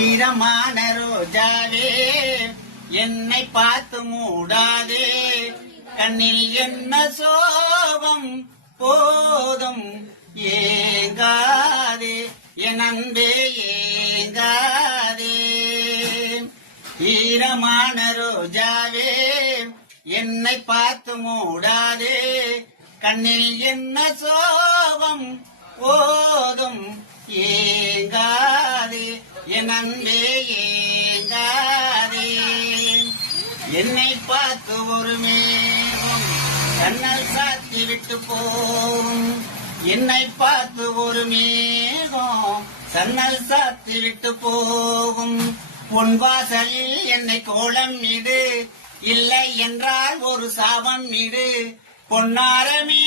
ஈரமான ரோஜாவே என்னை பார்த்து மூடாதே, கண்ணில் என்ன சோகம் போதும் ஏங்காதே, என் அன்பே ஏங்காதே. ஈரமான ரோஜாவே என்னை பார்த்து மூடாதே, கண்ணில் என்ன சோகம் போதும் ஏங்காதே, என் அன்பே ஏங்காதே. என்னை பார்த்து ஒரு மேகம் கண்ணல் சாத்தி விட்டு போகும், என்னை பார்த்து ஒரு மேகம் சன்னல் சாத்தி விட்டு போகும். பொன்வாசலில் என்னை கோலம் இடு, இல்லை என்றால் ஒரு சாபம் இடு. பொன்னாரமே